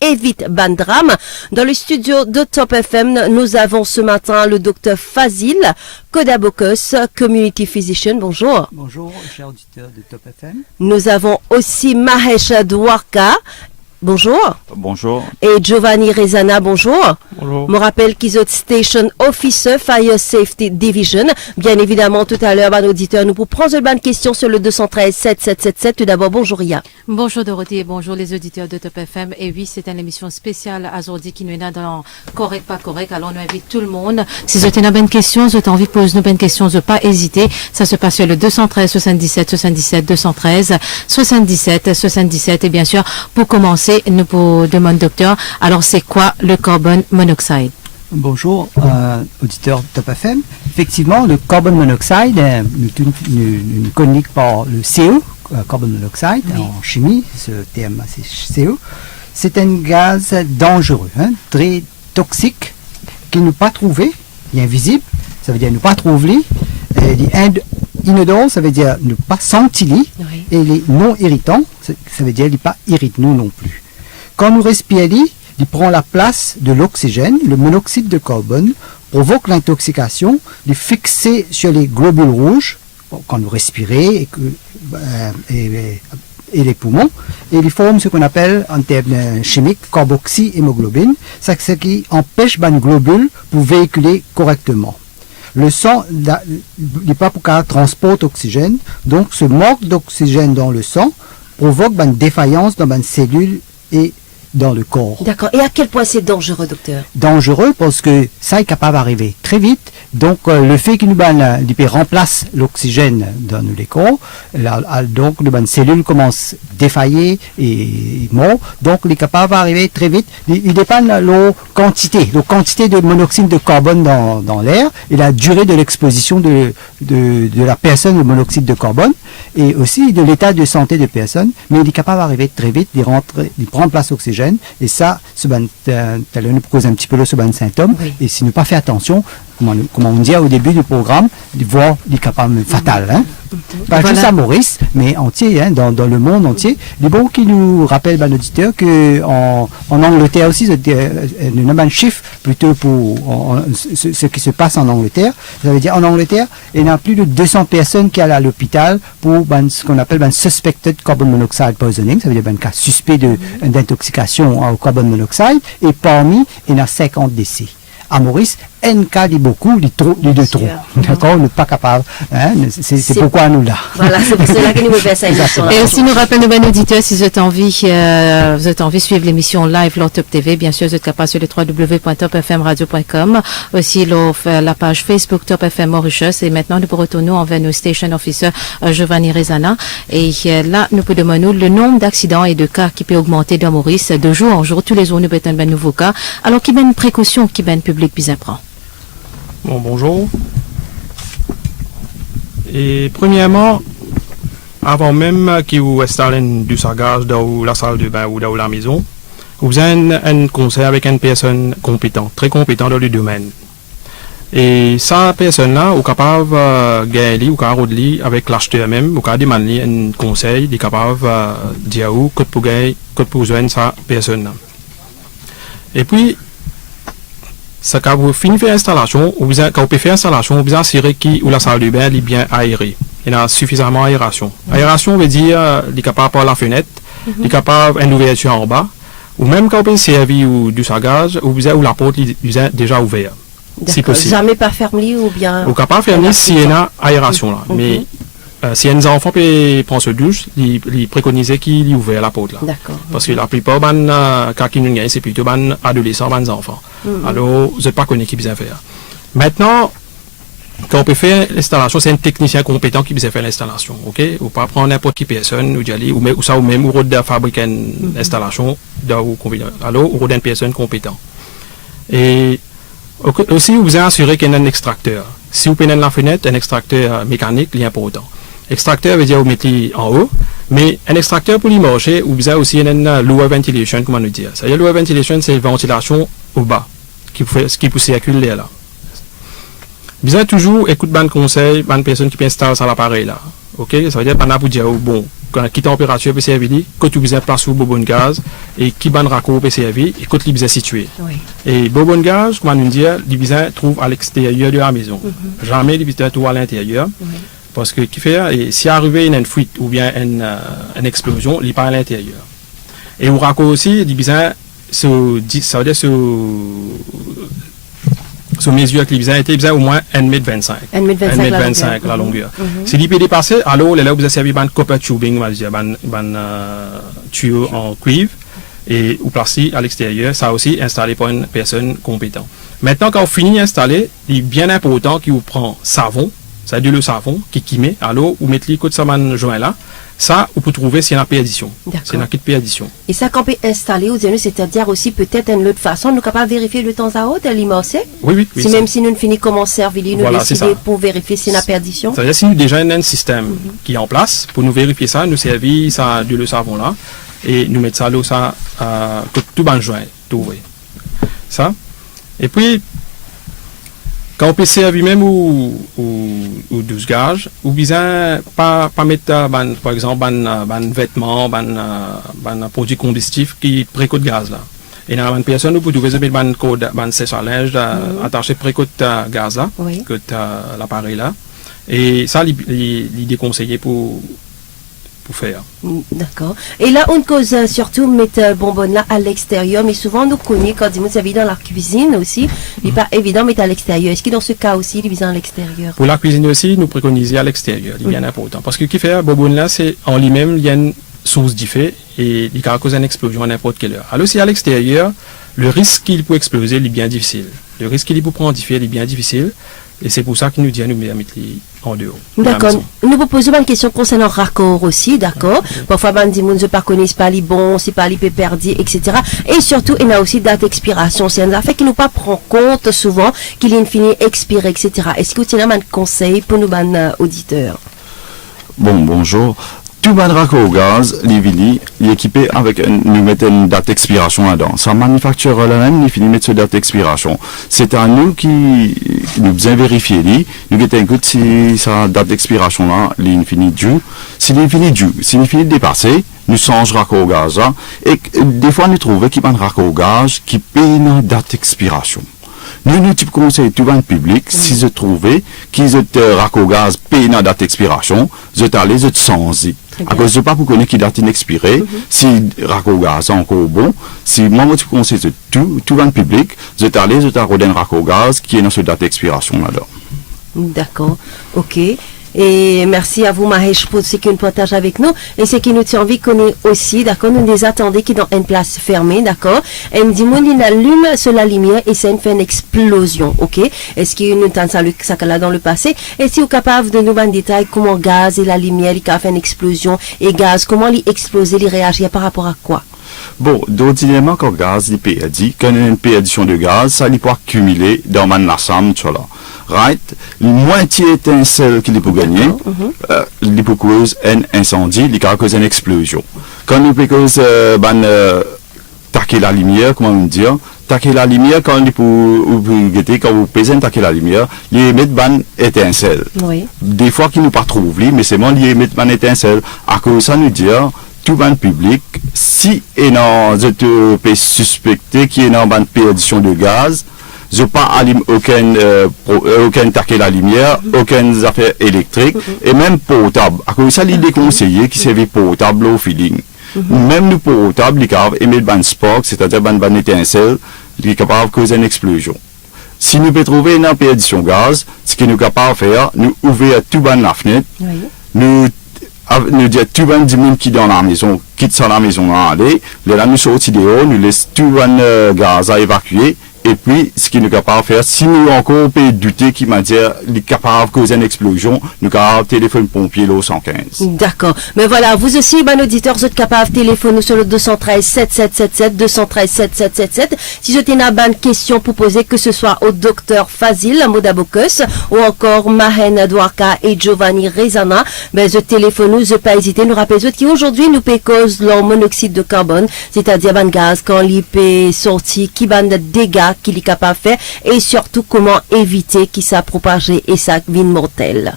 évite ban drame. Dans le studio de Top FM, nous avons ce matin le docteur Fazil Kodabokos, Community Physician. Bonjour. Bonjour, chers auditeurs de Top FM. Nous avons aussi Mahesh Dwarka. Bonjour. Bonjour. Et Giovanni Rezana, bonjour. Bonjour. Je me rappelle qu'ils sont Station Officer Fire Safety Division. Bien évidemment, tout à l'heure, auditeur, nous pour prendre une bonne question sur le 213 7777. Tout d'abord, bonjour Ria. Bonjour Dorothée et bonjour les auditeurs de Top FM. Et oui, c'est une émission spéciale aujourd'hui qui nous est dans correct, pas correct. Alors, on invite tout le monde. Si vous avez une bonne question, vous avez envie de poser une bonne question, ne pas hésiter. Ça se passe sur le 213 77 77 213 77 77. Et bien sûr, pour commencer, nous vous demandons, docteur, alors c'est quoi le carbon monoxide? Bonjour, auditeurs de Top FM. Effectivement, le carbon monoxide, nous connaissons par le CO, carbon monoxide, oui. En chimie, ce terme c'est CO. C'est un gaz dangereux, très toxique, qui n'est pas trouvé, il est invisible, ça veut dire ne pas trouvé. Inodore, ça veut dire ne pas sentir, Oui. et il est non irritant, ça veut dire il n'est pas irrite nous non plus. Quand nous respirons, il prend la place de l'oxygène, le monoxyde de carbone provoque l'intoxication, il est fixé sur les globules rouges quand nous respirons et les poumons, et il forme ce qu'on appelle en termes chimiques carboxyhémoglobine, c'est ce qui empêche les globules pour véhiculer correctement. Le sang n'est pas pour qu'elle transporte oxygène, donc ce manque d'oxygène dans le sang provoque une défaillance dans les cellules et dans le corps. D'accord. Et à quel point c'est dangereux, docteur? Dangereux parce que ça est capable d'arriver très vite. Donc le fait que nous remplace l'oxygène dans les corps, donc les cellules commencent à défailler et mort. Donc il est capable d'arriver très vite. Il dépend de la quantité de monoxyde de carbone dans l'air et la durée de l'exposition de la personne au monoxyde de carbone et aussi de l'état de santé de personne. Mais il est capable d'arriver très vite, il prend place l'oxygène. Et ça, nous cause un petit peu ce symptôme. Oui. Et si nous pas fait attention, comme on dit au début du programme, de voir les capables fatales. Pas Voilà. juste à Maurice, mais entier, dans le monde entier. Il est bon qui nous rappelle, l'auditeur, qu'en Angleterre aussi, nous avons un chiffre plutôt pour ce qui se passe en Angleterre. Ça veut dire, en Angleterre, il y a plus de 200 personnes qui allent à l'hôpital pour ce qu'on appelle suspected carbon monoxide poisoning. Ça veut dire un cas suspect d'intoxication au carbon monoxide. Et parmi, il y a 50 décès. À Maurice, un cas dit beaucoup, dit trop, dit de trop. D'accord, on n'est pas capable. C'est pourquoi nous là. Voilà, c'est pour cela que nous faisons ça. Et aussi, nous rappelons nos auditeurs, si vous avez envie de suivre l'émission live lors Top TV, bien sûr, vous êtes capable sur le www.topfmradio.com, aussi la page Facebook Top FM Mauritius, et maintenant, nous retournons envers nos station officer Giovanni Rezana, et là, nous pouvons demander le nombre d'accidents et de cas qui peut augmenter dans Maurice de jour en jour, tous les jours, nous avons un nouveau cas. Alors, qui une précaution qui le public puis apprend? Bon, bonjour. Et premièrement, avant même que vous installez du sagage dans la salle de bain ou dans la maison, vous avez un conseil avec une personne compétente, très compétente dans le domaine. Et cette personne-là, vous est capable de gagner ou de avec l'acheteur même, vous pouvez demander un conseil, vous est capable de dire que pour gagner, que pour joindre cette personne-là. Et puis, quand vous finissez l'installation, quand vous pouvez faire l'installation, vous assurez que la salle de bain est bien aérée. Il y a suffisamment d'aération. Aération veut dire qu'il est capable par la fenêtre, il est capable d'une ouverture en bas, ou même quand vous pouvez servir du sagage, ou la porte est déjà ouverte. Si possible. Jamais pas fermé ou bien. Vous pouvez pas fermer s'il y a aération là. Mais si un enfant peut prendre ce douche, il préconise qu'il ouvre la porte là. D'accord. Parce que la plupart quand ils nous gagnent, c'est plutôt des adolescents, des enfants. Alors, je ne sais pas connaître qui peut faire. Maintenant, quand on peut faire l'installation, c'est un technicien compétent qui peut faire l'installation. Ok? Ou pas prendre n'importe qui personne, ou aller, ou ça, ou même, ou de fabriquer une installation, alors, ou d'une personne compétente. Et aussi, vous avez assuré qu'il y a un extracteur. Si vous prenez la fenêtre, un extracteur mécanique, il est important. Extracteur veut dire vous mettez en haut, mais un extracteur pour lui marcher, vous avez aussi une lower ventilation, comment nous dire. C'est-à-dire lower ventilation, c'est la ventilation au bas, qui peut circuler l'air là. Vous avez toujours écoute ban conseil, ban personne qui peut installer ça l'appareil là. Ok, ça veut dire pas pour dire bon, qui température peut servir, que tu besoin place ou bonbonne gaz, et qui ban raccord peut servir, et que tu besoin situé. Oui. Et bonbonne gaz, comment nous dire, les besoin trouve à l'extérieur de la maison. Jamais les besoin trouve à l'intérieur. Parce que qui fait, et si arrivé une fuite ou bien une explosion, il n'est pas à l'intérieur. Et au raccord aussi, il besoin ça veut dire sur mesure que les était besoin au moins 1,25 m. 1,25 m la longueur. Si l'IP dépassé, alors là vous avez servi un copper tubing, tuyau en cuivre et ou placé à l'extérieur, ça aussi installé par une personne compétente. Maintenant quand on finit d'installer, il est bien important qu'il vous prend savon, c'est-à-dire le savon qui met, alors vous mettez côté ça joint là. Ça, on peut trouver s'il y a une perdition. C'est une perdition. Et ça, quand on peut installer, c'est-à-dire aussi peut-être une autre façon, nous sommes capables de vérifier le temps à haute, l'immerser. Oui. Si même si nous finissons comment servir, nous décider pour vérifier s'il y a une perdition. C'est-à-dire si nous déjà un système qui est en place, pour nous vérifier ça, nous servir ça de le savon là, et nous mettre ça là, ça, tout bon joint, tout vrai. Ça. Et puis, quand on peut servir même ou 12 gages, ou bien pas mettre, par exemple, un vêtement, un produit combustible qui précote gaz là. Et dans une personne, vous pouvez mettre un code, un sèche à linge, attaché précote gaz là, que l'appareil là. Et ça, il est déconseillé pour faire. D'accord. Et là, on cause surtout mettre bonbonne là à l'extérieur, mais souvent nous connaissons quand vous savez dans la cuisine aussi, il n'est pas évident mettre à l'extérieur. Est-ce que dans ce cas aussi, il est bien à l'extérieur? Pour la cuisine aussi, nous préconisons à l'extérieur, il est bien important. Parce que qui fait bonbonne là, c'est en lui-même, il y a une source d'effet et il peut causer une explosion à n'importe quelle heure. Alors si à l'extérieur, le risque qu'il peut exploser, il est bien difficile. Le risque qu'il peut prendre il est bien difficile. Et c'est pour ça qu'il nous dit à nous mettre en dehors. D'accord. Nous vous posons une question concernant le raccord aussi, d'accord. Parfois, on dit, je ne connais pas les bons, c'est pas les peu perdus, etc. Et surtout, il y a aussi date d'expiration. C'est un affaire qui nous pas prend compte souvent qu'il est fini expiré, etc. Est-ce que vous avez un conseil pour nous, auditeurs? Bonjour. Tout ban raccord au gaz, les Vili, il est équipé avec nous mettons une date d'expiration là-dedans. Sa manufacture là-même, il finit de mettre cette date d'expiration. C'est à nous qui nous bien vérifier nous mettons un coup si sa date d'expiration là, il finit due. S'il est fini due, s'il est fini de dépasser, nous changeons raccord au gaz là. Et des fois, nous trouvons qu'il y a un raccord au gaz qui paye une date d'expiration. Nous type conseil tout le public, si je trouvais qu'ils ont raccord au gaz payé une date d'expiration, je t'allais, je te changer. À cause de pas pour connaître qui date inexpirée, si raccord au gaz est encore bon, si moi, tu conseilles tout le public, je t'allais, je t'arrête un raccord au gaz qui est dans cette date d'expiration là-dedans. D'accord, ok. Et merci à vous, Mahesh, pour ce que vous partagez avec nous. Et ce qui nous tient envie qu'on est aussi, d'accord, nous les attendons qui dans une place fermée, d'accord. Et nous disons, il allume sur la lumière et ça fait une explosion, ok. Est-ce qu'il nous tente ça là dans le passé? Et si vous êtes capable de nous donner un détail, comment gaz et la lumière, il a fait une explosion et gaz, comment il explose, il réagit par rapport à quoi? Bon, d'autres éléments qu'au gaz, il perdu. Quand il y a une perdition de gaz, ça, il peut accumuler dans ma nassam, tu vois. Right? Moitié étincelle qu'il peut gagner, il peut causer un incendie, il peut causer une explosion. Quand il peut causer, taquer la lumière, comment on dit, taquer la lumière, quand il peut, quand vous pesez taquer la lumière, il émet une étincelle. Oui. Des fois qu'il nous pas trouve, mais c'est moi, il émet une étincelle. À cause de ça, nous dire, tout le public, si je peux suspecter qu'il y a une perdition de gaz, je pas allume aucun taquet la lumière, aucune affaire électrique, et même potable. À cause de ça, il est déconseillé qui servent potable au feeling. Même nous potable, il est capable d'émettre un spark, c'est-à-dire une étincelle, il est capable de causer une explosion. Si nous pouvons trouver une perdition de gaz, ce que nous sommes capables de faire, nous ouvrons tout la fenêtre, nous disons tout le monde qui est dans la maison, quitte la maison à aller, là nous sortons dehors, nous laissons tout le gaz à évacuer. Et puis, ce qu'il nous est capable de faire, si nous encore peut douter qu'il m'a dit qu'il est capable de causer une explosion, nous avons téléphone pompier au 115. D'accord. Mais voilà, vous aussi, bon auditeur, vous êtes capable de téléphoner sur le 213 7777, 213 7777. Si vous avez une bonne question pour poser, que ce soit au docteur Fazil Modabokus ou encore Mahen Douarka et Giovanni Rezana, ben, je téléphone nous, je pas hésiter. Nous rappelons qu'aujourd'hui, nous payons cause le monoxyde de carbone, c'est-à-dire un gaz, quand il peut sortir, qui va de dégâts qu'il est capable de faire et surtout comment éviter qu'il ça propage et ça vie mortelle.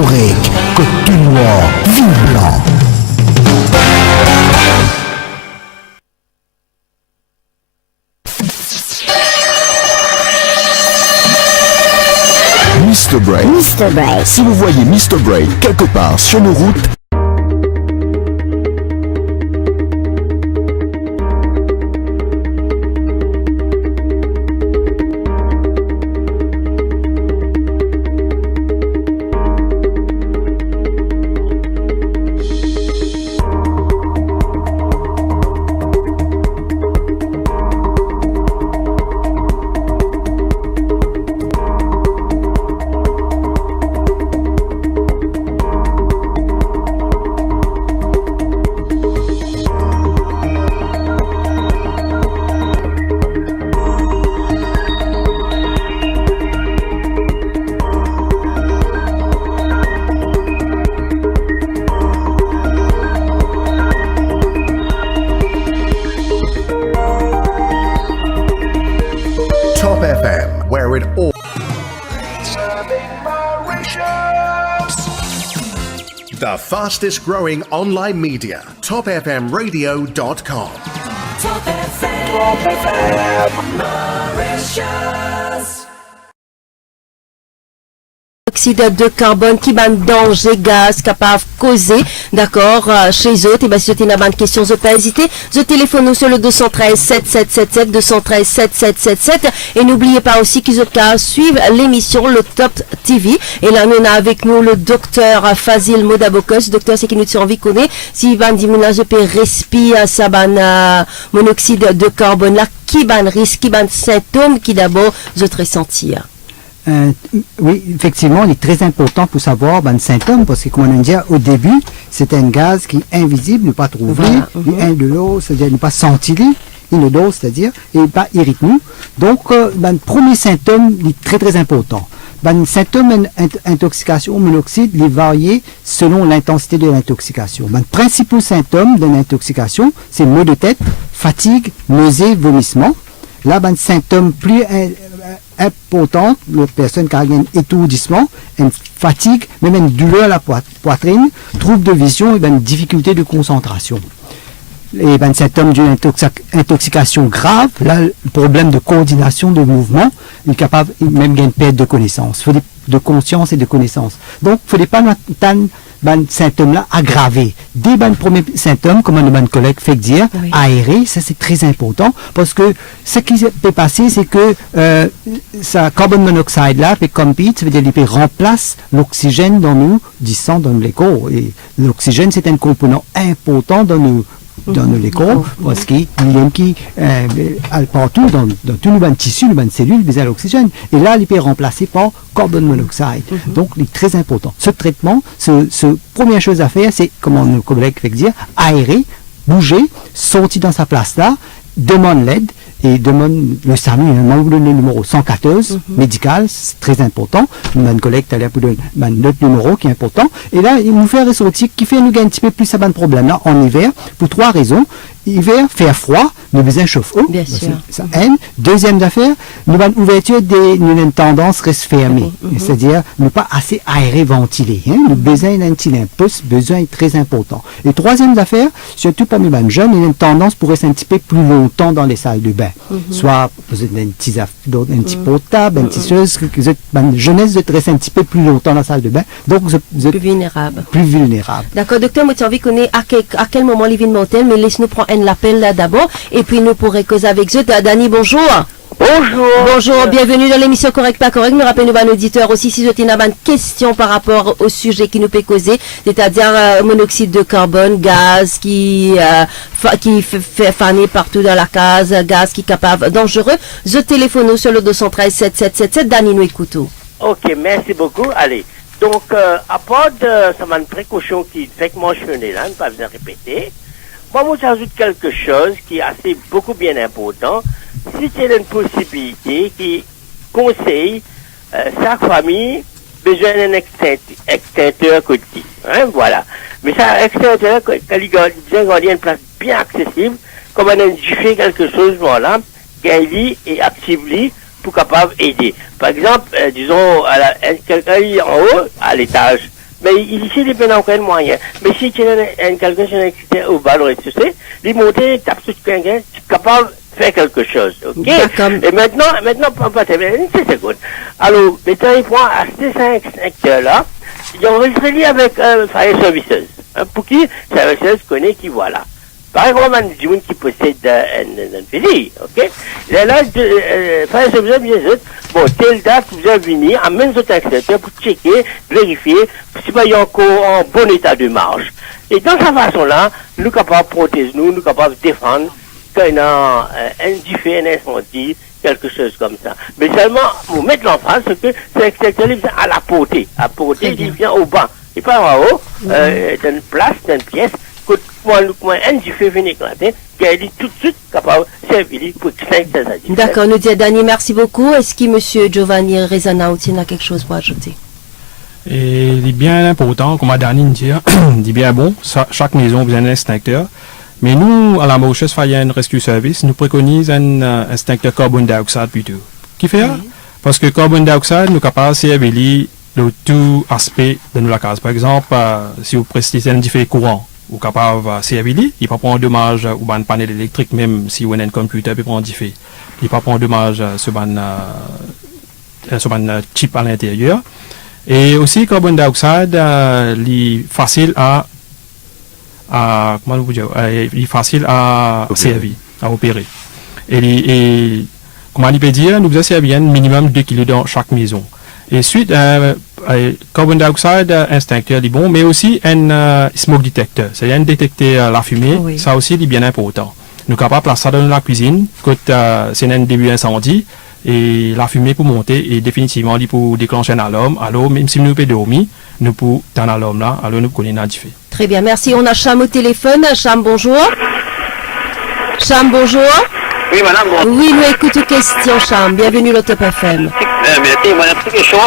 correct, que tout noir, vive blanc. Mr. Brain. Mr. Brain. Si vous voyez Mr. Brain quelque part sur nos routes, Top FM, where it all. The fastest growing online media, topfmradio.com. Top FM Mauritius. Oxyde de carbone qui ban danger gaz capable causer d'accord chez eux et ben si vous avez une question vous pas hésiter je téléphone sur le 213 7777 213 7777 et n'oubliez pas aussi qu'ils ont qu'à suivre l'émission le Top TV et là nous a avec nous le docteur Fazil Modabokos docteur c'est qui nous tient envie connaître si van diminuer je peux respirer ça ban monoxyde de carbone là qui ban risque qui ban symptômes qui d'abord je te ressentir. Oui, effectivement, il est très important pour savoir les symptômes, parce que, comme on a dit au début, c'est un gaz qui est invisible, ne pas trouvé, et de l'eau, c'est-à-dire ne pas senti, inodore, c'est-à-dire, et pas irrite nous. Donc, le premier symptôme est très très important. Le symptôme d'intoxication au monoxyde est varié selon l'intensité de l'intoxication. Le principal symptôme de l'intoxication, c'est maux de tête, fatigue, nausée, vomissement. Là, le symptôme plus importante, la personne qui a un étourdissement, une fatigue, même une douleur à la poitrine, trouble de vision et une difficulté de concentration. Et ben, symptôme d'une intoxication grave, là, le problème de coordination de mouvement, il est capable même d'une perte de connaissance, de conscience et de connaissance. Donc, il ne faut pas attendre ben symptômes-là aggravés. Dès ben premiers symptômes, comme un collègue fait dire, aéré, ça c'est très important, parce que ce qui peut passer, c'est que ça carbone monoxyde là peut compete, ça veut dire qu'il remplace l'oxygène dans nous, disant dans les corps. Et l'oxygène c'est un composant important dans nous. Dans les corps, parce qu'il y a qui partout dans tous les tissus, les cellules, besoin d'oxygène. Et là, il peut remplacer par carbone monoxyde. Donc, il est très important. Ce traitement, première chose à faire, c'est, comme mon collègue fait dire, aérer, bouger, sortir dans sa place là, demande l'aide et demande le SAMU, le numéro 114, médical, c'est très important. Mon collègue t'a l'air pour notre numéro qui est important. Et là, il nous fait ressortir qui fait nous gagner un petit peu plus à ban problème là en hiver pour trois raisons. Hiver, faire froid, nous besoin chauffe-eau. Bien sûr. Ça aide. Deuxième affaire, nous avons une ouverture nous avons une tendance reste fermée. C'est-à-dire, nous pas assez aéré, ventilé. Hein? Nous besoin d'un petit pouce, besoin est très important. Et troisième affaire, surtout pour les jeunes, il y a une tendance pour rester un petit peu plus longtemps dans les salles de bain. Soit, vous avez un petit portable, une petite chose, jeunesse de rester un petit peu plus longtemps dans la salle de bain. Donc, vous êtes plus vulnérable. Plus vulnérable. D'accord, docteur, moi, tu as envie de connaître à quel moment les vignes mortelles, mais laisse-nous prendre l'appel là d'abord, et puis nous pourrons causer avec eux. Dani, bonjour. Bonjour. Bonjour, bienvenue dans l'émission Correct Pas Correct. Nous rappelons nos auditeurs aussi si vous avez une question par rapport au sujet qui nous peut causer, c'est-à-dire monoxyde de carbone, gaz qui fait faner partout dans la case, gaz qui est capable dangereux. Je téléphone sur le 213 7777. Dani, nous écoutons. Ok, merci beaucoup. Allez. Donc, à part de cette précaution qui fait mentionner là, ne pas vous répéter, moi, j'ajoute quelque chose qui est beaucoup bien important. Si c'est une possibilité qui conseille chaque famille besoin d'un extincteur côté. Hein, voilà. Mais ça, extincteur, quand il besoin d'une place bien accessible, comme on a fait quelque chose, voilà, qu'il et active pour capable aider. Par exemple, disons, quelqu'un en haut, à l'étage mais ici, il dépend encore de moyens. Mais si tu as quelqu'un qui est au bas, tu sais, il monte, il tape sur quelqu'un, tu es capable de faire quelque chose, ok? Et maintenant, pas très bien, c'est secondes. Alors, maintenant, il prend à ces 5 secteurs-là, ils ont enregistré avec Fire Services. Pour qui Fire Services connaît qui voilà. Par exemple, un monde qui possède un fusil, ok? Là, Fire Services, bien sûr, bon, telle date, vous allez venir, amène votre accepteur pour checker, vérifier, si il y a encore en bon état de marche. Et dans cette façon-là, nous sommes capables de protéger nous sommes capables de défendre quand il y a un diffé, un incendie, quelque chose comme ça. Mais seulement, vous mettez l'emphase, c'est que c'est secteur à la portée. À portée, il vient au bas. Il part en haut, dans une place, dans une pièce, que moi, un diffé vient éclater, qui est tout de suite capable de servir pour 5 ans. D'accord, nous dit Dani, merci beaucoup. Est-ce que M. Giovanni Rezanauti a quelque chose pour ajouter? Et il est bien important, comme Dani dit, dit bien bon, chaque maison a besoin d'un extincteur. Mais nous, à la Mauritius Fire and Rescue Service, nous préconisons un extincteur carbone dioxide plutôt. Qui fait? Parce que carbone dioxide, nous sommes capables de servir de tout aspect de la case. Par exemple, si vous prestez un différent courant, vous êtes capable de servir, il ne peut pas prendre dommage ou un panel électrique, même si vous avez un computer, il peut prendre différent. Il ne peut pas prendre dommage sur un chip à l'intérieur. Et aussi, carbone dioxide, il est facile comment vous dire, il est facile à servir, à opérer. Et comment il peut dire, nous avons servi un minimum 2 kg dans chaque maison. Et ensuite, carbon dioxide instincteur est bon, mais aussi un smoke detector, c'est-à-dire détecter la fumée, oui. Ça aussi est bien important. Nous sommes capables de placer ça dans la cuisine, quand c'est un début d'incendie, et la fumée pour monter, et définitivement, pour déclencher un alarme. Alors, même si nous pouvons dormir, nous pouvons dans l'alarme là, alors nous connaissons un fait. Très bien, merci. On a Cham au téléphone. Cham, bonjour. Cham, bonjour. Oui, madame. Bon. Oui, nous écoutons question, Cham. Bienvenue au Top FM. Merci, madame. Petite question.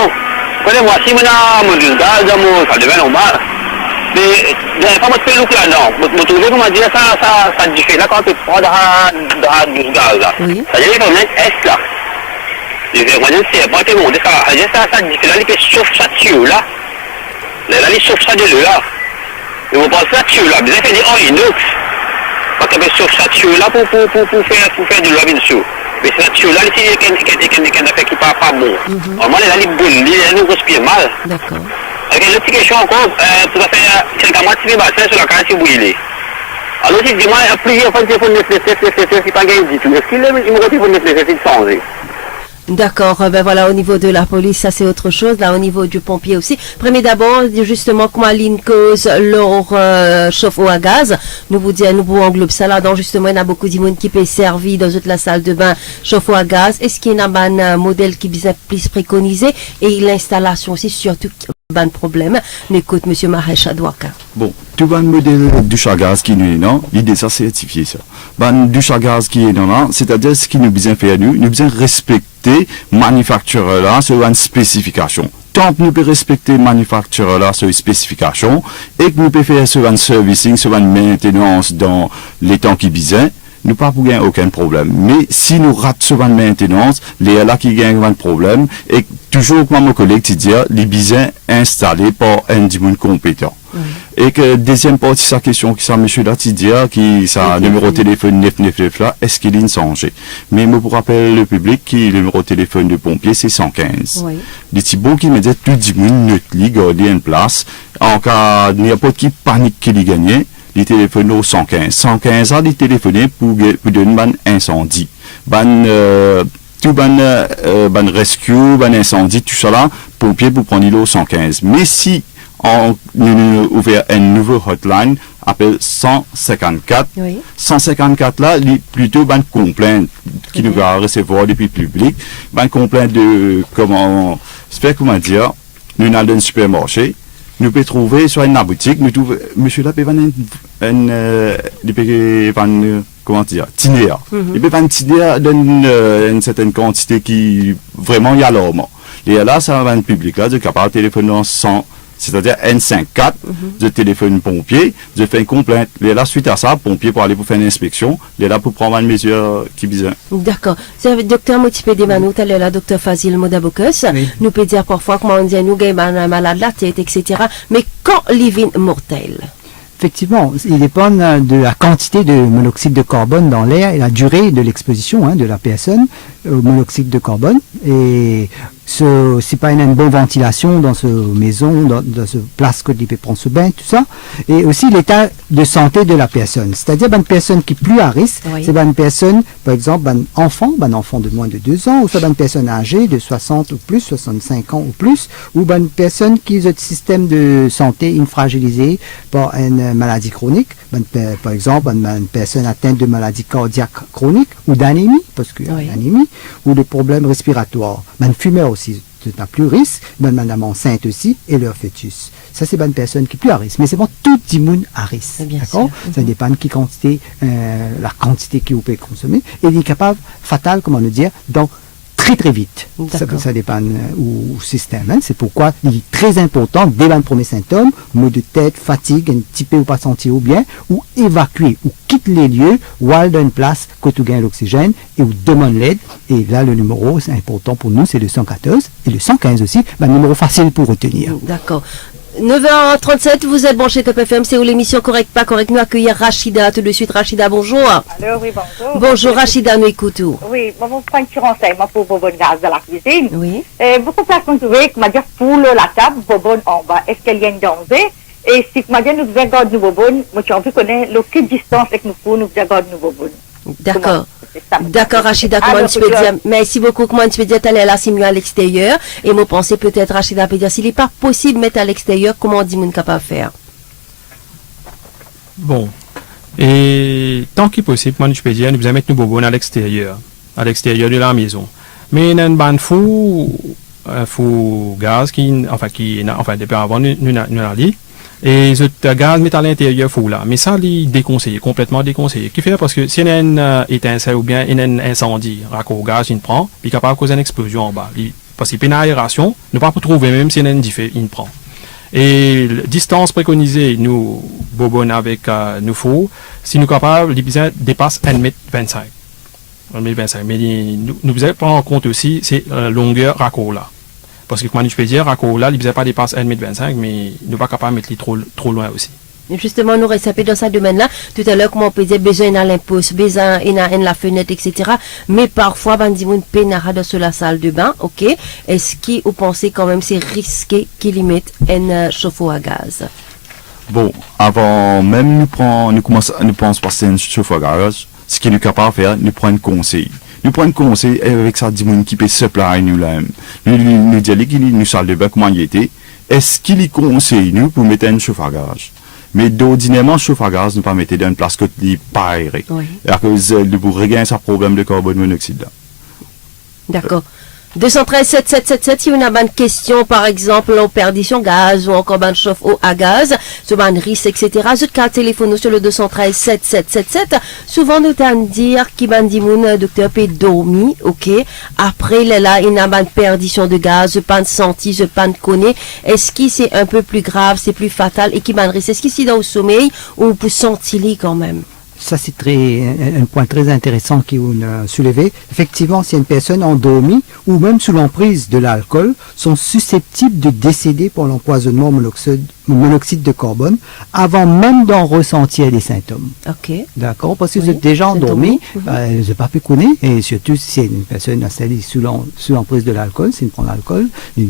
Prenez-moi, si mon gaz, ça devient normal. Mais, il n'y a pas de pélouk là-dedans. Vous trouvez comment dire ça diffère là quand tu prends dans du gaz là. Oui. Ça veut dire qu'on est est là. Je vais vous dire, c'est pas tellement de ça. Ça diffère là, il peut chauffer ça dessus là. Là, il chauffe ça de là. Et vous pensez là dessus là, vous avez fait des inox. Parce qu'il peut chauffer ça dessus là pour faire du lobby dessus. Mais c'est là dessus là, il y a des affaires qui ne parlent pas bon. Normalement, là, il boule, il nous respire mal. D'accord. Ok, l'autre question encore, pour faire quelqu'un moitié bassin sur la case si vous voulez. Alors, si dis-moi, plusieurs fois, le téléphone c'est pas gagné du tout. Est-ce qu'il est le numéro de téléphone nécessaire de changer? D'accord, ben voilà, au niveau de la police, ça c'est autre chose. Là, au niveau du pompier aussi. Premier d'abord, justement, comment l'une cause leur chauffe-eau à gaz. Nous vous englobe ça là-dedans. Justement, il y a beaucoup de monde qui peut servir dans toute la salle de bain chauffe-eau à gaz. Est-ce qu'il y a un modèle qui est plus préconisé? Et l'installation aussi, surtout, un problème. N'écoute, M. Mahesh Adwaka. Bon, tout le modèle douche à gaz qui nous est non, l'idée ça certifié ça. Ben, douche à gaz qui est non, c'est-à-dire ce qui nous besoin faire nous besoin respecter manufactureur là sur une spécification. Tant que nous pouvons respecter manufactureur là sur une spécification et que nous pouvons faire sur un servicing, sur une maintenance dans les temps qui besoin, nous pas pour gagner aucun problème. Mais si nous ratons souvent de maintenance, les là qui gagnent un problème, et toujours comme mon collègue dit, les besoins installés par un monde compétent. Oui. Et que deuxième partie de sa question, qui ça monsieur là, dit qui ça numéro de téléphone 999 là, est-ce qu'il est changé? Mais moi pour rappeler le public, qui le numéro de téléphone de pompier, c'est 115. Oui. Les Thibauts qui me disent tout le monde neutre, garder une place, en cas il n'y a pas qui panique qu'il y gagne. Les téléphones au 115. 115 a des téléphones pour donner un incendie. Tout ban rescue, ban incendie, tout ça là, pompier pour prendre l'eau 115. Mais si on ouvert un nouveau hotline, appelle 154. Oui. 154 là, il est plutôt ban complaint qui nous va recevoir depuis le public. Ban complaint de comment dire, nous allons dans un supermarché. Nous pouvons trouver soit une boutique, nous trouvons, monsieur là peut vendre comment dire, tinéa. Il peut vendre tinéa d'une certaine quantité qui vraiment y a l'alarme. Et là, ça va vendre public là, de capable de téléphoner 154 c'est-à-dire N54, je téléphone pompier, je fais une complainte. Et là, suite à ça, pompier pour aller pour faire une inspection, il est là pour prendre une mesure qui besoin. D'accord. C'est le docteur Motipé Demano, tout à l'heure, la docteur Fazil Modabocus. Oui. Nous peut dire parfois comment on dit, nous gagnons un malade de la tête, etc. Mais quand l'ivine mortel? Effectivement, il dépend de la quantité de monoxyde de carbone dans l'air et la durée de l'exposition de la personne au monoxyde de carbone. Et c'est pas une bonne ventilation dans ce maison, dans ce place que il peut prendre ce bain, tout ça. Et aussi l'état de santé de la personne. C'est-à-dire, une personne qui est plus à risque, Oui. c'est une personne, par exemple, un enfant de moins de 2 ans, ou soit une personne âgée de 60 ou plus, 65 ans ou plus, ou une personne qui a un système de santé fragilisé par une maladie chronique, par exemple, une personne atteinte de maladie cardiaque chronique, ou d'anémie, parce que Oui. l'anémie, ou de problèmes respiratoires. Un fumeur aussi, c'est un plus risque, madame enceinte aussi, et leur fœtus. Ça, c'est une personne qui est plus à risque. Mais c'est bon, tout immune à risque. Bien D'accord? sûr. Ça dépend de la quantité qu'il peut consommer. Et il est capable, fatal, comment nous dire, donc très très vite. D'accord. Ça dépend au système. C'est pourquoi il est très important, dès les premiers symptômes, maux de tête, fatigue, un petit peu ou pas sentir bien, ou évacuer, ou quitte les lieux, ou aller dans une place que tu gagnes l'oxygène, et ou demande l'aide. Et là, le numéro, c'est important pour nous, c'est le 114, et le 115 aussi, un numéro facile pour retenir. D'accord. 9h37, vous êtes branché Top FM, c'est où l'émission Correct Pas Correct. Nous accueillir Rachida tout de suite. Rachida, bonjour. Allô, oui, bonjour. Bonjour Rachida, nous écoutons. Oui, bon, vous prenez un petit renseignement pour vos bonnes gaz de la cuisine. Oui. Beaucoup de personnes trouvent que, dire, pour la table, vos bonnes en bas, est-ce qu'il y a une danger? Et si, dire, nous devons garder nos bonnes, moi, tu as envie de connaître l'aucune distance avec nous pour nous devons garder nos bonnes. D'accord. C'est ça. D'accord, Rachida, comment Alors, tu peux dire, merci beaucoup, comment tu peux dire, t'allais là, c'est mieux à l'extérieur, et moi, penser peut-être, Rachida peut dire, s'il n'est pas possible de mettre à l'extérieur, comment on dit, mon capable de faire? Bon. Et tant qu'il est possible, moi, je peux dire, nous allons mettre nos bonbons à l'extérieur de la maison. Mais il y a un fou gaz depuis avant, nous l'avons dit. Et ce gaz met à l'intérieur fou là. Mais ça, il est déconseillé, complètement déconseillé. Qui fait parce que s'il y a une étincelle ou bien un incendie, raccord gaz, il prend, il est capable de causer une explosion en bas. Parce qu'il y a une aération, ne pas trouver même s'il y a une diffé, il prend. Et la distance préconisée, nous, bobonne avec nous faux, si nous capables, les besoins dépassent 1m25. 1m25. Mais nous devons prendre en compte aussi, c'est la longueur raccord là. Parce que, comment je peux dire, raccord là, il ne pas dépasser 1m25, mais nous ne pas capable de mettre trop loin aussi. Et justement, nous restons dans ce domaine-là. Tout à l'heure, comment on peut dire, besoin dans l'impose, besoin dans la fenêtre, etc. Mais parfois, on dit, on peine dans la salle de bain, ok? Est-ce que vous pensez quand même c'est risqué qu'il y mette un chauffe-eau à gaz? Bon, avant même nous pensons passer un chauffe-eau à gaz, ce qu'il est capable de faire, nous prenons un conseil. Nous prenons un conseil et avec ça, dis-moi qui peut se plaindre nous là. Nous disons qu'il nous salle de bain comment il était. Est-ce qu'il conseille nous pour mettre un chauffe-eau à gaz? Mais d'ordinairement, chauffe à gaz, ne pas mettre dans une place que tu pas aérée. Oui. À cause de vous régler ce problème de carbone monoxyde là. D'accord. 213 7777, si on a une question, par exemple, en perdition gaz ou encore une chauffe-eau à gaz, sur un risque, etc. Je te téléphone sur le 213 7777. Souvent, nous t'en dire qui m'a dit mon docteur peut dormir, ok. Après, là, il y a une perdition de gaz, je pas de senti, je pas de connaît. Est-ce que c'est un peu plus grave, c'est plus fatal et qui m'a risque? Est-ce que c'est dans le sommeil ou pour sentir quand même? Ça, c'est un point très intéressant qui vous a soulevé. Effectivement, si une personne endormie ou même sous l'emprise de l'alcool sont susceptibles de décéder pour l'empoisonnement au monoxyde de carbone avant même d'en ressentir des symptômes. Ok. D'accord? Parce que Oui, vous êtes déjà endormi, symptômes. je n'ai pas pu connaître, et surtout si c'est une personne installée sous l'emprise de l'alcool, s'il prend l'alcool, il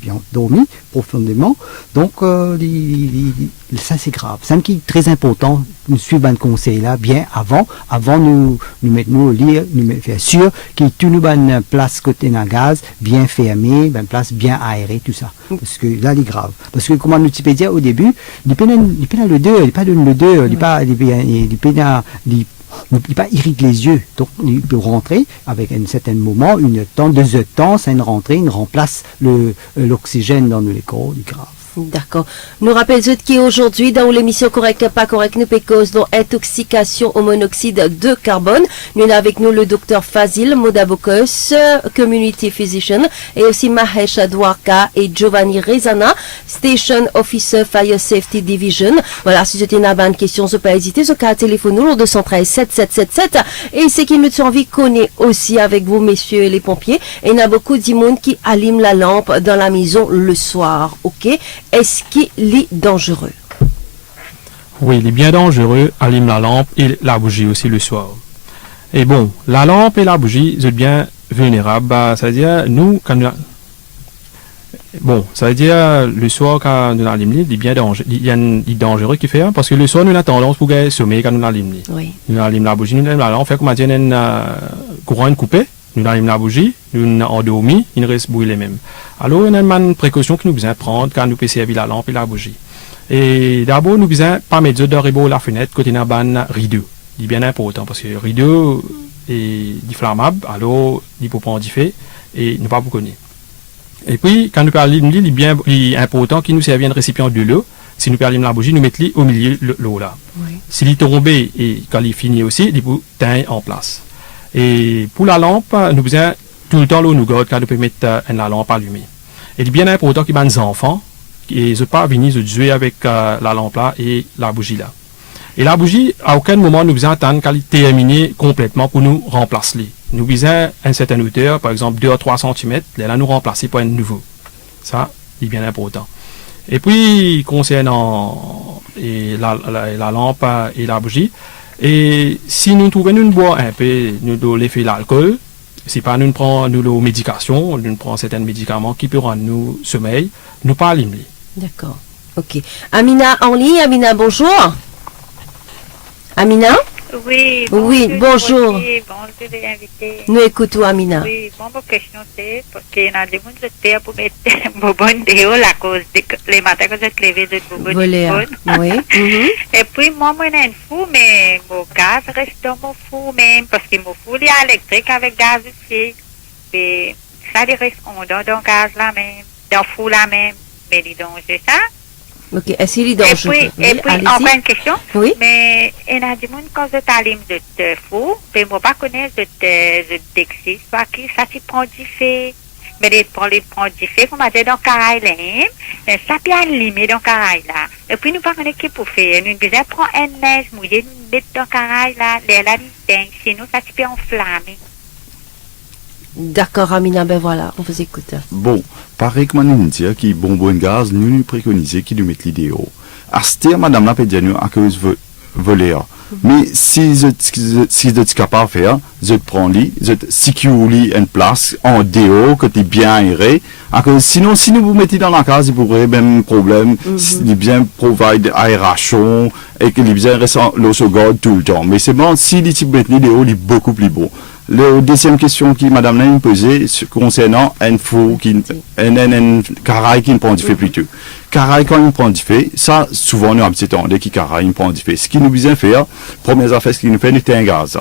bien dormi profondément. Donc, ça c'est grave. C'est un qui est très important. Nous suivons un conseil là bien avant nous mettre nous au lit, nous faire sûr qu'il y ait une bonne place côté d'un gaz bien fermée, une place bien aérée, tout ça. Parce que là, il est grave. Parce que comment nous tu peux dire au début, il peut dans le 2, il pas dans le 2, il pas irrite les yeux. Donc, il peut rentrer avec un certain moment, 2 heures de temps, c'est une rentrée, il remplace l'oxygène dans le corps, il est grave. D'accord. Nous rappelons qu'aujourd'hui, dans l'émission Correct, pas correct, nous pécos d'intoxication au monoxyde de carbone. Nous avons avec nous le docteur Fazil Modabokos, Community Physician, et aussi Mahesh Dwarka et Giovanni Rezana, Station Officer Fire Safety Division. Voilà, si vous avez une question, vous pouvez hésiter, vous pouvez téléphoner au 213 7777. Et c'est qui nous a envie de connaître aussi avec vous, messieurs les pompiers. Et il y a beaucoup de monde qui allume la lampe dans la maison le soir. OK? Est-ce qu'il est dangereux? Oui, il est bien dangereux, allume la lampe et la bougie aussi le soir. Et bon, la lampe et la bougie, c'est bien vulnérable. Bah, ça veut dire, nous, quand nous... Bon, ça veut dire, le soir, quand nous allumons, il est bien dangereux. Il y a un dangereux qui fait, parce que le soir, nous avons tendance pour gagner sommeil quand nous allumons. Oui. Nous allumons la bougie, nous allumons la lampe, on fait comme on dit, un courant coupé. Nous allumons la bougie, nous endormis, il reste brûlé même. Alors, il y a une précaution que nous devons prendre quand nous pouvons servir la lampe et la bougie. Et d'abord, nous devons pas mettre de rideau la fenêtre côté d'un ban rideau. C'est bien important parce que le rideau est flammable, alors il peut prendre du feu et ne pas vous connaître. Et puis, quand nous parlons de l'île, il est important qu'il nous serve un récipient de l'eau. Si nous perdons la bougie, nous mettons au milieu de l'eau là. Oui. S'il est tombé et quand il finit aussi, il peut tenir en place. Et pour la lampe, nous besoin tout le temps l'eau nous garde quand nous pouvons mettre la lampe allumée. Et il est bien important qu'il y ait des enfants qui ne pas venir jouer avec la lampe là et la bougie là. Et la bougie, à aucun moment nous besoin attendre qu'elle termine complètement pour nous remplacer. Nous besoin à une certaine hauteur, par exemple 2 à 3 cm, là nous remplacer pour un nouveau. Ça, c'est bien important. Et puis, concernant la lampe et la bougie, et si nous trouvons nous boire un peu, nous devons l'effet l'alcool, si pas nous prenons nos médications, nous prenons certains médicaments qui peuvent rendre nous sommeil, nous pas allumer. D'accord. OK. Amina en ligne. Amina, bonjour. Amina? Oui, oui, bonjour. Bonjour les invités. Nous écoutons Amina. Oui, bon, ma question c'est parce qu'il y a des gens qui se pour mettre bonbonne dehors la cause les matins quand je te lève de bonbonne. Oui. Et puis moi, je suis un fou, mais mon gaz reste dans mon four même parce que mon four est électrique avec gaz aussi. Et ça il reste dans le gaz là même, dans le four là même. Mais dis donc, c'est ça? OK. Est-ce qu'il est dangereux? Et puis encore une question. Oui. Mais il y a des gens quand je t'allume de te fou, mais moi pas connaître de te soit qui ça t'y prend du feu. Mais les prend du feu, comme on dit dans le caraï là, ça peut allumer dans le caraï là. Et puis nous pas connaître qui pour faire. Nous devons prendre un neige mouillé, nous mettre dans le caraï là, l'air là, sinon ça peut enflammer. D'accord, Amina, ben voilà, on vous écoute. Bon, pareil que nous dire qui bonbonne gaz, nous préconisons qui nous mettent l'idéal. À ce terme, madame la peut dire nous à cause voler. Mais si je suis capable de faire, je prends lit, je secure une place en dehors, que tu es bien aéré. Sinon, si nous vous mettez dans la case, vous aurez même problème, il bien provide aération, et qu'il est bien restant l'eau se garde tout le temps. Mais c'est bon, si les types de dehors, il est beaucoup plus beau. La deuxième question que madame l'a posée concernant un four un caraï qui prend du feu plutôt. Caraï quand il prend du feu, ça souvent nous habitons qui caraï prend du feu. Ce qui nous besoin faire, première affaire ce qui nous fait nous un gaz.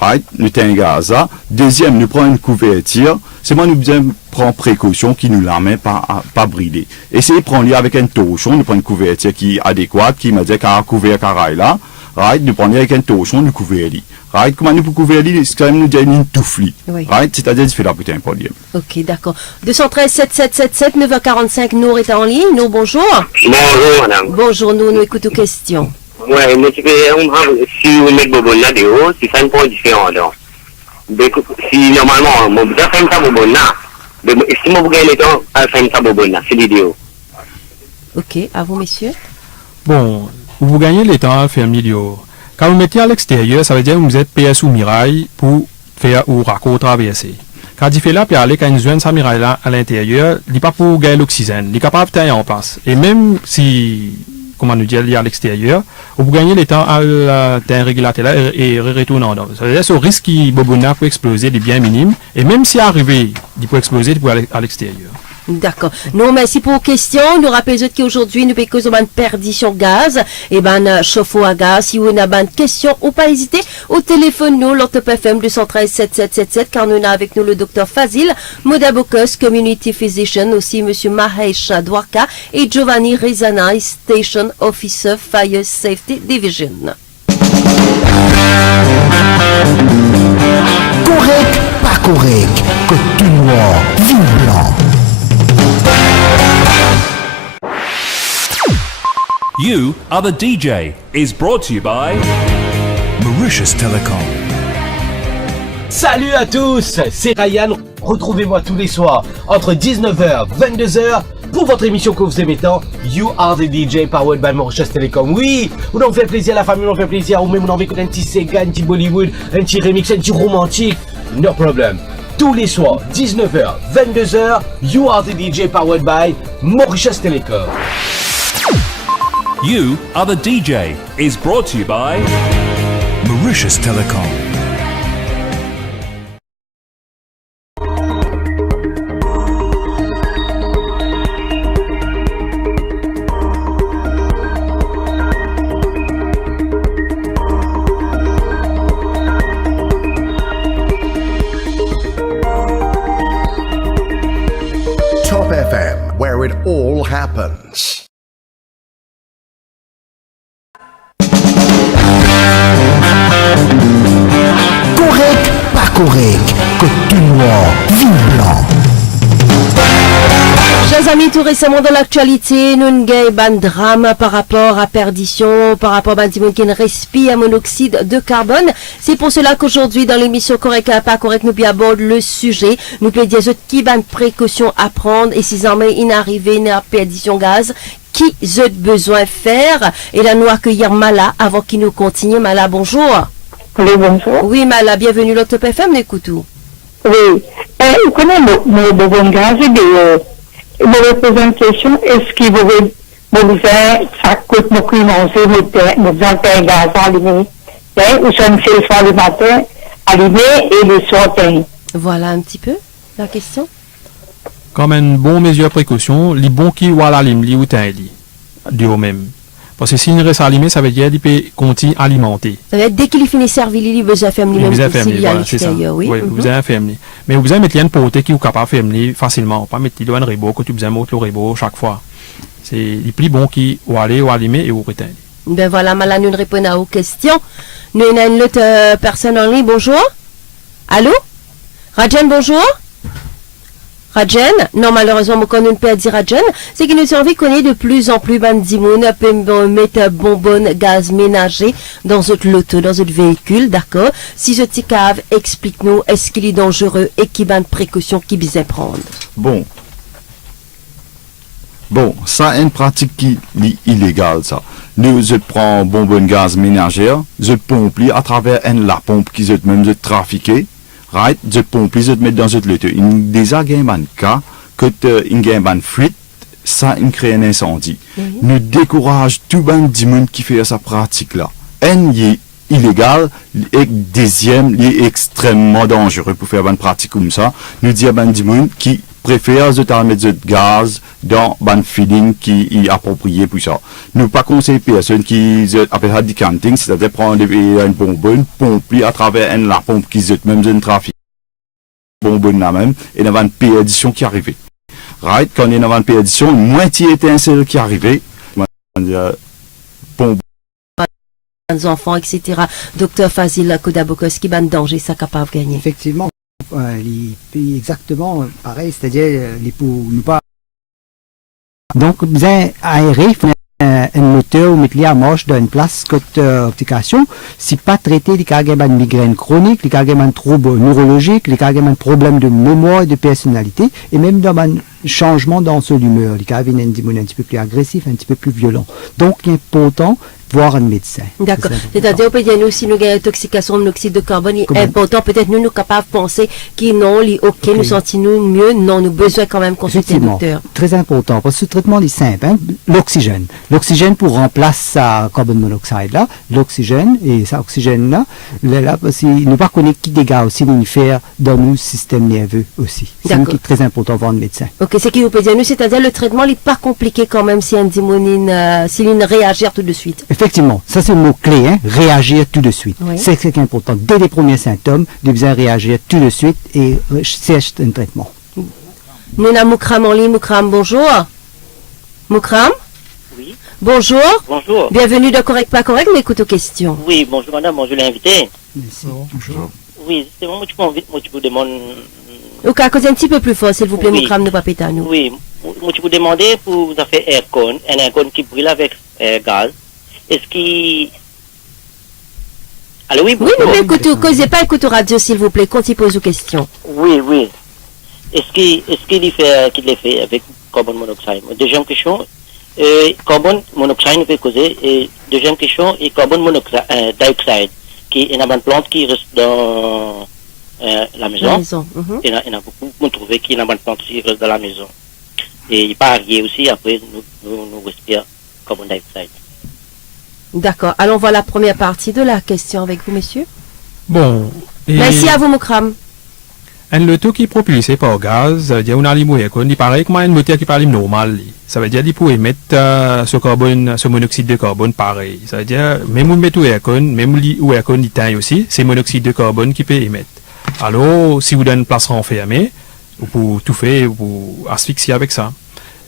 Right, nous un gaz. Deuxième, nous prenons une couverture. C'est moi nous besoin prendre précaution qui nous la met pas brûler. Essayez de prendre avec un torchon, nous prenons une couverture qui est adéquate, qui m'a dit qu'à couvert caraï là. Right, nous prenons avec un torchon, nous couvrir lui. Right, comment nous pouvons couvrir lui, c'est quand même nous dire une toufflie. Oui. Right, c'est-à-dire qu'il fait la putain podium. OK, d'accord. 213 7777 9h45, Nour est en ligne. Nour, bonjour. Bonjour, madame. Bonjour, Nour, nous écoutons questions. Oui, mais si vous mettez bonbonne là dehors, si ça ne prend différent, alors. Si normalement, on peut faire ça bonbonne là, si vous gagnez le temps, à faire ça bonbonne là, c'est l'idéal. OK, à vous, messieurs. Bon, vous gagnez le temps à faire milieu. Quand vous mettez à l'extérieur, ça veut dire que vous êtes PS ou miraille pour faire ou raccord traverser. Quand il fait là, puis aller quand une zone sa miraille là à l'intérieur, il n'est pas pour gagner l'oxygène, il est capable de tenir en place. Et même si, comment nous dire, il est à l'extérieur, vous gagnez le temps à un régulateur là et retourner en dedans. Ça veut dire que le risque qui bobonna pour exploser est bien minime. Et même si arrivé, il peut exploser pour aller à l'extérieur. D'accord. Nous, merci pour vos questions. Nous rappelons qu'aujourd'hui, nous pécons une perdition gaz. Et ben, chauffe-eau à gaz. Si vous avez une question ou pas hésiter, au téléphone, nous, l'Ortop FM 213 7777, car nous avons avec nous le docteur Fazil, Modabokos, Community Physician, aussi monsieur Mahesh Dwarka et Giovanni Rizana, Station Officer Fire Safety Division. Correct, pas correct. Côte tout noir, vin blanc. You Are the DJ is brought to you by Mauritius Telecom. Salut à tous, c'est Ryan. Retrouvez-moi tous les soirs entre 19h et 22h pour votre émission que vous aimez tant, You Are the DJ powered by Mauritius Telecom. Oui, on en fait plaisir à la famille, on en fait plaisir, ou même on en veut un petit Sega, un petit Bollywood, un petit remix, un petit romantique. No problem. Tous les soirs, 19h, 22h, You Are the DJ powered by Mauritius Telecom. You Are the DJ is brought to you by Mauritius Telecom. Top FM, where it all happens. Correct, pas correct. Côte tout noir, vin blanc. Chers amis, tout récemment dans l'actualité, nous avons un drame par rapport à perdition, par rapport à des qui respirent à monoxyde de carbone. C'est pour cela qu'aujourd'hui, dans l'émission Correct à pas correct, nous abordons le sujet. Nous pouvons dire qui va une précaution à prendre et si jamais il arrive une perdition gaz, qui ont besoin de faire. Et là, nous accueillir Mala avant qu'il nous continue. Mala, bonjour. Oui, bonjour. Oui, Mala, bienvenue à l'Octop FM, écoute-nous. Oui. Vous connaissez mon bon gaz je me pose une question, est-ce qu'il vous avez ça coûte mon cru manger, nous faisons un gaz allumé, ou ça me fait le soir le matin, allumé et le soir teint. Voilà un petit peu la question. Comme une bonne mesure de précaution, les bons qui ou à la lime, li ou teint li, du haut même. Parce que si il reste allumé, ça veut dire qu'il peut continuer à alimenter. Ça veut dire dès qu'il finit servir, il besoin de faire lui-même s'il y a l'extérieur, oui. Oui, Mhm. vous avez fait mais vous avez mettre une portée qui est capable de faire facilement. Pas mettre un rebo que tu besoin de mettre le rebo chaque fois. C'est les plus bons qui ou aller ou allumer et ou retenir. Ben voilà, Mala, nous répondons à vos questions. Nous avons une autre personne en ligne. Bonjour. Allô? Rajan, bonjour. Rajan, non, malheureusement, quand on peut dire Rajan, c'est que nous avons envie de connaître de plus en plus bandimoun, peut mettre bonbonne gaz ménager dans votre loto, dans votre véhicule, d'accord? Si ce petit cave, explique-nous, est-ce qu'il est dangereux et qui ban de précautions qu'il besoin prendre? Bon, ça une pratique qui est illégale, ça. Nous, je prends bonbonne gaz ménagère, je pompe à travers la pompe qui est même trafiquée. Right, je pompe, je mets dans cette lutte. Il déjà gagne un cas que il gagne un fuite, ça crée un incendie. Nous décourage tout le monde qui fait sa pratique là. Un est illégal et deuxième il est extrêmement dangereux pour faire une pratique comme ça. Nous disons à du monde qui préfère de mettre de gaz dans un feeding qui est approprié pour ça. Nous pas conseiller personne qui appelle ça decanting, c'est-à-dire prendre une bonbonne, pomper à travers la pompe qui est même un trafic. Bonbonne là même, et il y a une perdition qui arrivait. Right, quand il y a une perdition, une moitié étincelle qui arrivait. Bonbonne. Les enfants, etc. Docteur Fazil Kodabokos, qui ban danger, ça capable de gagner. Effectivement. Exactement pareil, c'est-à-dire les pour nous pas. Donc, vous avez aéré, un moteur ou mettre à marche dans une place côté application. Si pas traité les cas de migraine chronique, les cas de troubles neurologiques, les cas de problèmes de mémoire et de personnalité, et même dans un changement dans son humeur, les cas viennent un petit peu plus agressif, un petit peu plus violent. Donc, il est important voir un médecin. D'accord. C'est C'est-à-dire, peut dire nous, si nous avons une intoxication au monoxyde de carbone, il est Comment? important, peut-être nous capables de penser qu'il non, ok, nous sentons-nous mieux, non, nous besoin quand même consulter le Effectivement, docteur. très important, parce que ce traitement est simple. Hein? L'oxygène. L'oxygène pour remplacer sa carbone monoxyde là, l'oxygène, et ça oxygène là, parce qu'il ne pas connaître qui dégâts aussi faire dans le système nerveux aussi. C'est ce qui est très important voir un médecin. Ok, c'est qui vous peut dire nous, c'est-à-dire le traitement n'est pas compliqué quand même si un dimonine, s'il réagir tout de suite. Effectivement, ça c'est le mot-clé, hein? Réagir tout de suite. Oui. C'est ce qui est important. Dès les premiers symptômes, de bien réagir tout de suite et chercher un traitement. Nous avons Moukram en ligne. Moukram, bonjour. Moukram? Oui. Bonjour. Bonjour. Bienvenue dans Correct Pas Correct, mais écoute aux questions. Oui, bonjour madame, bonjour l'invité. Merci. Bonjour. Oui, c'est moi tu peux demander... Ok, à cause un petit peu plus fort, s'il vous plaît, Oui. Moukram, ne pas péter à nous. Oui, moi tu peux demander pour vous faire un aircon qui brûle avec gaz. Est-ce qu'il... Allô, oui, Oui, bonjour. mais écoutez, causez pas, écoutez radio, s'il vous plaît, quand il pose aux questions. Oui, oui. Est-ce qu'il les fait avec carbone monoxyde? Deuxième question, carbone monoxyde nous fait causer. Et deuxième question, et carbone dioxyde, qui est une plante qui reste dans la maison. La maison, Il y en a beaucoup, vous trouvez qu'il y a une plante qui reste dans la maison. Et il part arrière aussi, après, nous respirons carbone dioxyde. D'accord. Allons voir la première partie de la question avec vous, messieurs. Bon. Merci à vous, Moukram. Le taux qui est propulsé par gaz, il y a un aliment il paraît comme un moteur qui parle normal. Ça veut dire qu'il peut émettre ce monoxyde de carbone pareil. Ça veut dire, même on met au aircon, même au aircon il teint aussi, c'est monoxyde de carbone qui peut émettre. Alors, si vous donnez une place renfermée, vous pouvez tout faire, vous asphyxier avec ça.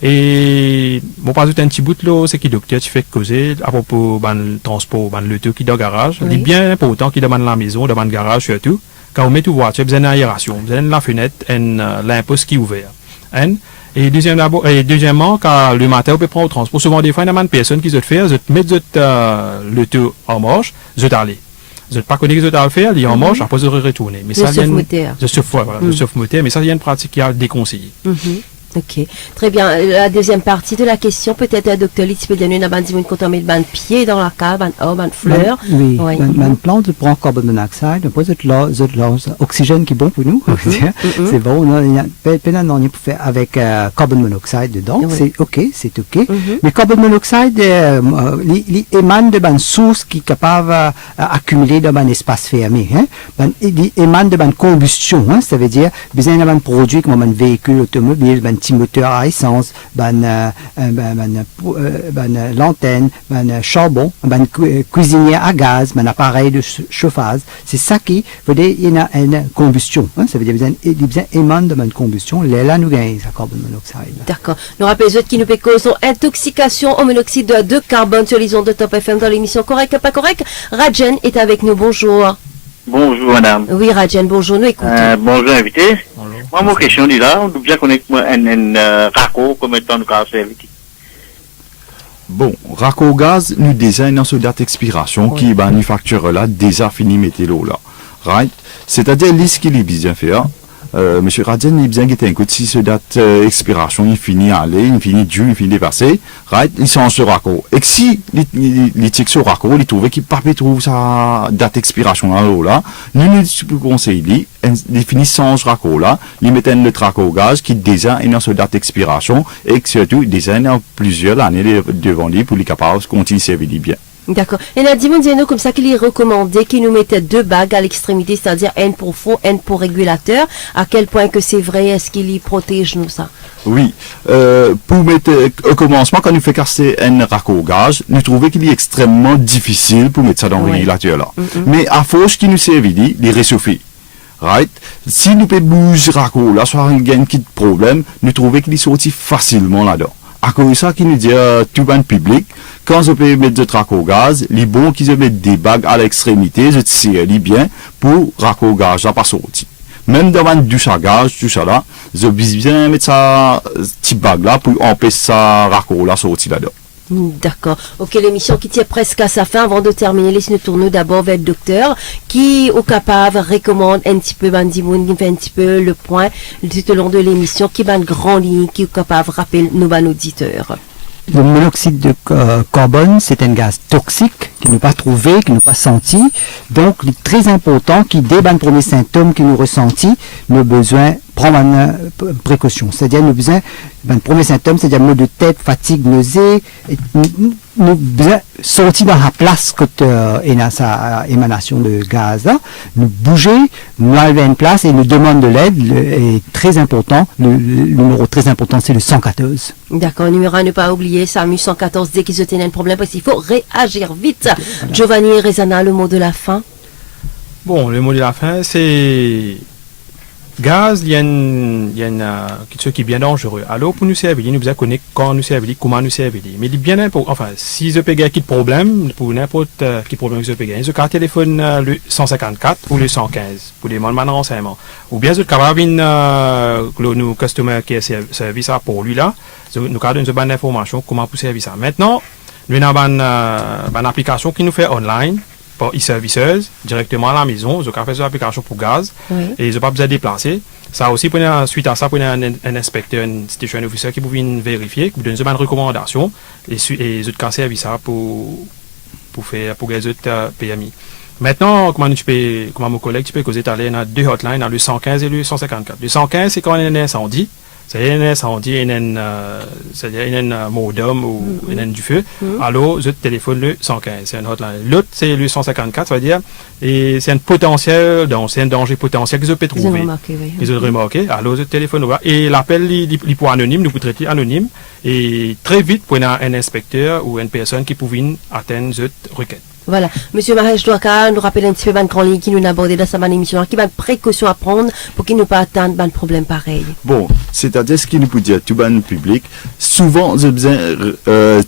Et bon, pas tout un petit bout là, c'est qui docteur tu fais causer à propos du transport, le taux qui est dans le garage. Il est bien important qu'il demande la maison, demande le garage surtout. Quand vous mettez une voiture, vous avez une aération, vous avez la fenêtre et l'impôt qui est ouvert. Et deuxièmement, quand le matin, vous pouvez prendre le transport. Souvent, des fois, il y a une personne qui veut faire, vous mettez le taux en marche, vous allez. Vous n'êtes pas connu que vous allez faire, il est en marche, après vous retourner. Mais ça, le sauve-moteur, mais ça, il y a une pratique qui a déconseillé. Ok, très bien. La deuxième partie de la question, peut-être, docteur Litz peut donner une bande qu'on met de pied dans la cave, une fleur. Oui, une plante prend carbone monoxyde, après l'oxygène qui est bon pour nous. C'est bon, il y a on peut faire avec carbone monoxyde dedans, c'est ok. Mais carbone monoxyde, il émane de une source qui est capable d'accumuler dans un espace fermé. Il émane de une combustion, ça veut dire, besoin d'un produit comme un véhicule automobile, un petit moteur à essence, l'antenne, charbon, cuisinier à gaz, appareil de chauffage. C'est ça qui veut dire qu'il y a une combustion. Ça veut dire qu'il y a émane de une combustion. Là, nous gagnons ça carbone monoxyde. D'accord. Nous rappelons les autres qui nous causent intoxication au monoxyde de carbone sur les ondes de Top FM dans l'émission Correct Pas Correct. Rajen est avec nous. Bonjour. Bonjour madame. Oui Rajen, bonjour, nous écoutons. Bonjour invité. Moi, mon question est là, on doit bien connaître un raccord comme étant le cas service. Bon, raccord gaz, nous désignons dans ce date d'expiration qui est manufacture là, déjà fini mettre l'eau là. Right? C'est-à-dire, ce qu'il est bien fait, Monsieur Radjen, il est bien qu'il un coup si ce date expiration, il finit à aller, il finit dû, il finit dépassé, right? Il change ce raccord. Et si il tient ce raccord, il trouve qu'il ne trouve sa date d'expiration là, nous conseillons, il finit sans ce raccord là, il met un autre raccord gaz qui déjà est dans ce date d'expiration et que surtout déjà dans plusieurs années devant lui pour les capables de continuer à servir bien. D'accord. Et Nadine dit comme ça qu'il est recommandé qu'il nous mettait 2 bagues à l'extrémité, c'est-à-dire N pour faux, N pour régulateur. À quel point que c'est vrai, est-ce qu'il y protège nous ça? Oui. Pour mettre au commencement, quand nous fait casser un raccord gaz, nous trouvons qu'il est extrêmement difficile pour mettre ça dans le régulateur là. Mais à force qu'il nous servit, il réchauffe. Right? Si nous pouvons bouger le raccord là, soit un gain qui de problème, nous trouvons qu'il est sorti facilement là-dedans. À cause de ça, qui nous dit tout le public, quand je peux mettre de raccord gaz, il est bon qu'ils mettent des bagues à l'extrémité, je tire bien pour raccord gaz, ça pas sorti. Même dans une douche à gaz, tout ça là, je bien mettre ça, petite bague là pour empêcher ça raccord là sorti là-dedans. D'accord. Ok, l'émission qui tient presque à sa fin. Avant de terminer, laissez-nous tourner d'abord vers le docteur qui, au capable, recommande un petit peu Bandimoun, qui fait un petit peu le point tout au long de l'émission, qui va une grande ligne, qui est capable de rappeler nos auditeurs. Le monoxyde de carbone, c'est un gaz toxique qui n'est pas trouvé, qui n'est pas senti. Donc, il est très important qu'il dès les premiers symptômes que nous ressentons, nous avons besoin de prendre une précaution. C'est-à-dire, nous avons besoin, les premiers symptômes, c'est-à-dire mal de tête, fatigue, nausée. Nous avons besoin de sortir dans la place quand il y a sa émanation de gaz là. Nous bouger, nous arriver à une place et nous demander de l'aide est très important. Le numéro très important, c'est le 114. D'accord, numéro à ne pas oublier, SAMU 114 dès qu'ils ont un problème parce qu'il faut réagir vite. Voilà. Giovanni et Rezana, le mot de la fin. Bon, le mot de la fin, c'est gaz, il y a quelque chose qui est bien dangereux. Alors, pour nous servir, nous devons connaître quand nous servir, comment nous servir. Mais il est bien important, enfin, si je peux gagner quel problème, pour n'importe quel problème que je peux gagner, je peux téléphone le 154 ou le 115 pour demander de renseignement. Ou bien, je peux avoir nous customer care service pour lui là, nous avons une bonne information comment pour servir ça. Maintenant, nous avons une application qui nous fait online. Par e-services, directement à la maison, je peux faire une application pour gaz, et je n'ai pas besoin de déplacer. Ça aussi, suite à ça, un inspecteur, un station officer qui peut venir vérifier, qui vous donne une recommandation, et je peux servir ça pour les autres PMI. Maintenant, comment mon collègue, tu peux causer, tu as deux hotlines, le 115 et le 154. Le 115, c'est quand il y a un incendie. C'est-à-dire un incendie, il y a un modem ou il y a du feu. Alors, je téléphone le 115, c'est un hotline. L'autre, c'est le 154, ça veut dire, et c'est un potentiel, donc c'est un danger potentiel que je peux trouver. Ils ont remarqué. Alors, je téléphone, et l'appel, il pour anonyme, nous pouvons traiter anonyme, et très vite, pour un inspecteur ou une personne qui peut atteindre cette requête. Voilà. Monsieur Mahesh Dwaka nous rappelle un petit peu de grand ligne qui nous a abordé dans sa émission, qui va de précautions à prendre pour qu'il ne pas atteindre un problème pareil. Bon, c'est-à-dire ce qu'il nous peut dire tout le public, souvent, j'ai besoin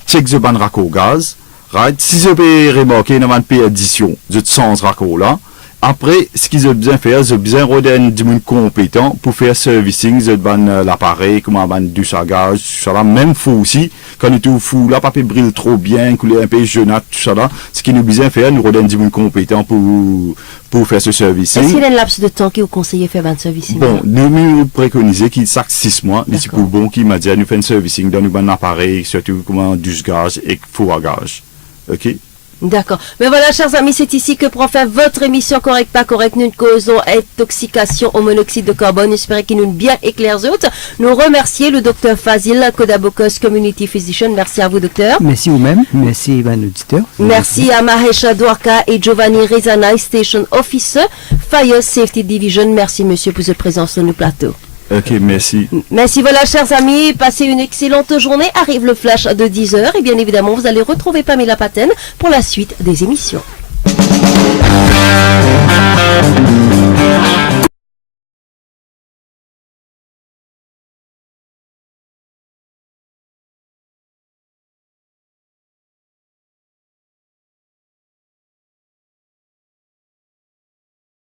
check the ban raccord gaz, right? Si je peux remarquer dans une perdition, je sens raccord là. Après, ce qu'ils ont besoin de faire, ils ont besoin de du monde compétent pour faire servicing, ils ont l'appareil, comment ban du sagage, tout ça là. Même fou aussi, quand nous tout fou, là, papier brille trop bien, couler un peu jaunâtre, tout ça là. Ce qu'ils ont besoin de faire, nous redonnent du monde compétent pour faire ce servicing. Est-ce qu'il y a un laps de temps qui vous conseille de faire un servicing? Bon, nous préconisons qu'il sac 6 mois, les petits bon qui m'a dit, nous fait un servicing dans un appareil, surtout comment du gaz et fou à gage. OK? D'accord. Mais voilà, chers amis, c'est ici que prend fin votre émission Correct Pas Correct. Nous causons intoxication au monoxyde de carbone. J'espère qu'il nous bien éclaire autres. Nous remercions le docteur Fazil, Kodabokos Community Physician. Merci à vous, docteur. Merci vous-même. Merci, auditeur. Merci à Mahesha Dwarka et Giovanni Rezana, Station Officer, Fire Safety Division. Merci, monsieur, pour votre présence sur le plateau. Ok, merci. Merci, voilà, chers amis, passez une excellente journée. Arrive le flash de 10h et bien évidemment, vous allez retrouver Pamela Paten pour la suite des émissions.